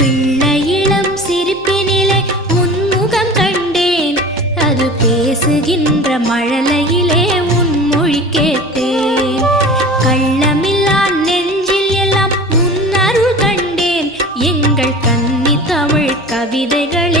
பிள்ளை இளம் சிரிப்பினிலே உன்முகம் கண்டேன், அது பேசுகின்ற மழலையிலே உன் மொழி கேட்டேன். கள்ளமில்லா நெஞ்சில் எல்லாம் உன் அருள் கண்டேன், எங்கள் கன்னி தமிழ் கவிதைகளே